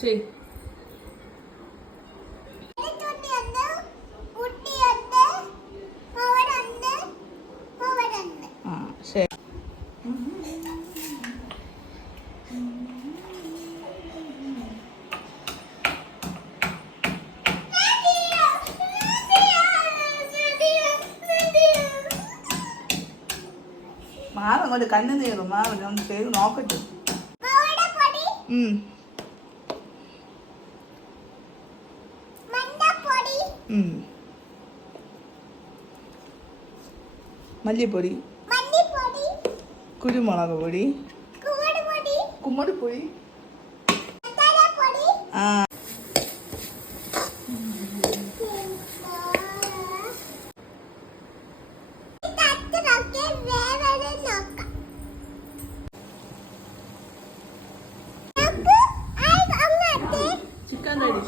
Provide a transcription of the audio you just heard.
ചെയ്. ശരി. മാറങ്ങോട്ട് കണ്ണു നീറും. മാറും, ഞാൻ ചെയ്ത് നോക്കട്ടെ. മല്ലിപ്പൊടി, കുരുമുളക് പൊടി, കുമ്മടിപ്പൊടി, ആ ചിക്കൻ തടി.